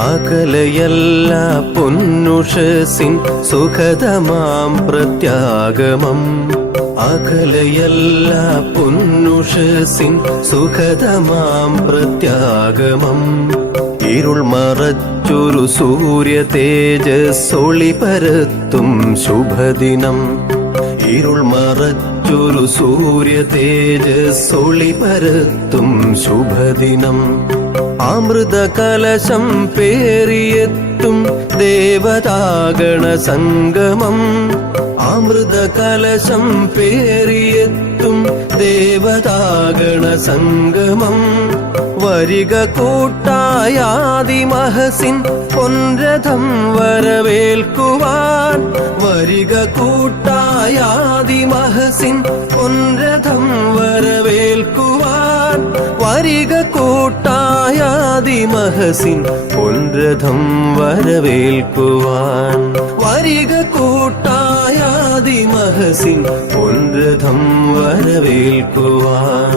അകലയല്ല പൊന്നുഷസിൻ സുഖതമാം പ്രത്യാഗമം. അകലയല്ല പൊന്നുഷസിൻ സുഖതമാം പ്രത്യാഗമം. ഇരുൾ മറച്ചൊരു സൂര്യ തേജസ്സൊളി പരത്തും ശുഭദിനം. ഇരുൾ മറച്ചൊരു സൂര്യ തേജസ്സൊളി പരത്തും ശുഭദിനം. അമൃത കലശം പേറിയെത്തും ദേവതാഗണ സംഗമം. അമൃത കലശം പേറിയെത്തും ദേവതാഗണ സംഗമം. വരിക കൂട്ടായാദിമഹസിൻ പൊൻരഥം വരവേൽക്കുവാൻ. വരിക കൂട്ടായാദിമഹസിൻ പൊൻരഥം വരവേൽക്കുവാൻ. വരിക കൂട്ടായാദിമഹസിൻ പൊൻരഥം വരവേൽക്കുവാൻ. വരിക കൂട്ടായാദിമഹസിൻ പൊൻരഥം വരവേൽക്കുവാൻ.